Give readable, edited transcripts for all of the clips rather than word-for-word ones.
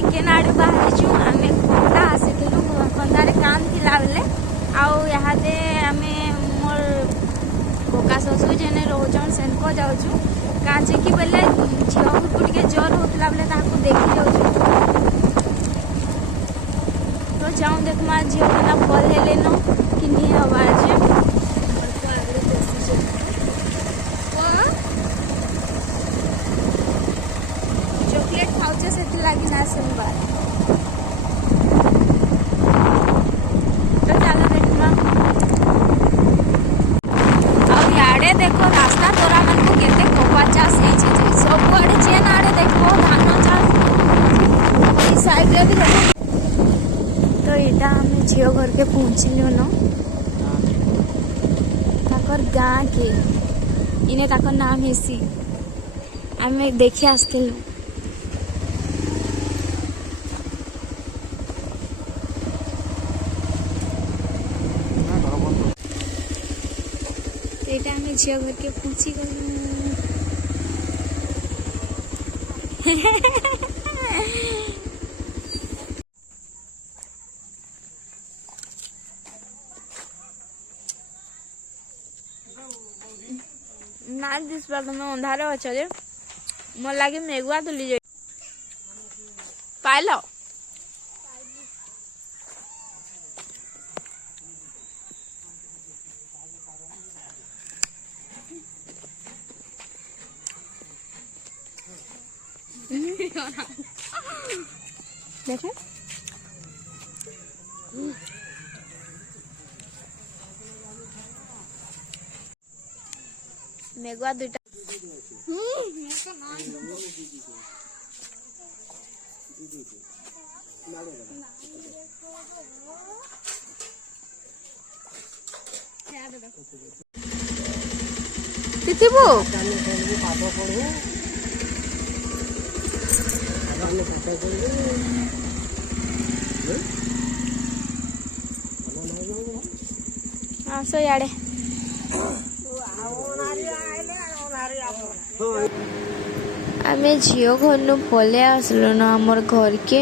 आमे केन आड़े बाहरी छु आमे खंदा आसीथिलु खंदारे काम थिला बेले आउ याहादे आमे मोर कोका ससु जेने रोजन सेनको जाउछु काजे कि बेले झियो को टिके जर होतला बेले ताको देखि जाउछु तो जाऊं देखमा झियो ना फल हेले न कि नि हवा जे चॉकलेट खाउचे से लागी ना सोमवार तो चलो देखमा अब याडे देखो रास्ता तोरा मन को केते कोपा चास हे छी सब आड़े जेन आड़े देखो धान चास ई साइड रे भी देखो तो एटा हम झियो घर के पहुंचलियो न ताकर गां के इने ताकर नाम हेसी आमे देखि आस्थिलु एटा हमें झियो घर के पहुंची गलु ना दिस बार तुम अंधारे अच्छा जे मोर लागे मेघुआ तुली जे पाइलो देखे मेघुआ दुटा तिथिबु आसो याडे आमे झियो घर नु पले आसलो न हमर घर के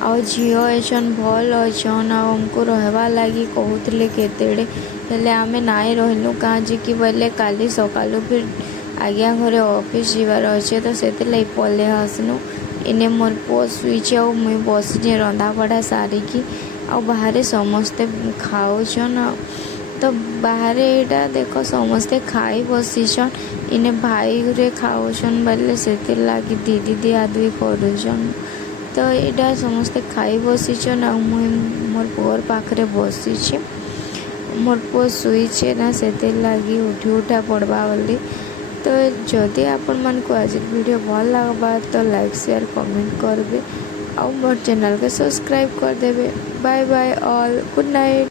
आ झियो एछन भल अछन आ हमको रहबा लागी कहउतले केतेडे हेले आमे नाइ रहलु काजे कि बोले काली सकालु फिर आज्ञा घरे ऑफिस जीवार अच्छे तो से पले आसनु इने मोर पुओ सुईचे और मुई बसचे रंधा बढ़ा सारिकी आ बाहर समस्ते खाऊन तो बाहर एटा देख समस्ते खाई बसीछन इने भाई रे खाऊन बोले से लगी दीदी दिया दुई करुछन तो एटा समस्ते खाई बसीछन आ मुई मोर पुओर पाखरे बसीछे मोर पुओ सुईचे ना से लगी उठी उठा पड़वा बोली तो जदि आपण मन को आज वीडियो भल लगबा तो लाइक शेयर कमेंट करबे और मोर चैनल के सब्सक्राइब कर देबे bye bye all good night.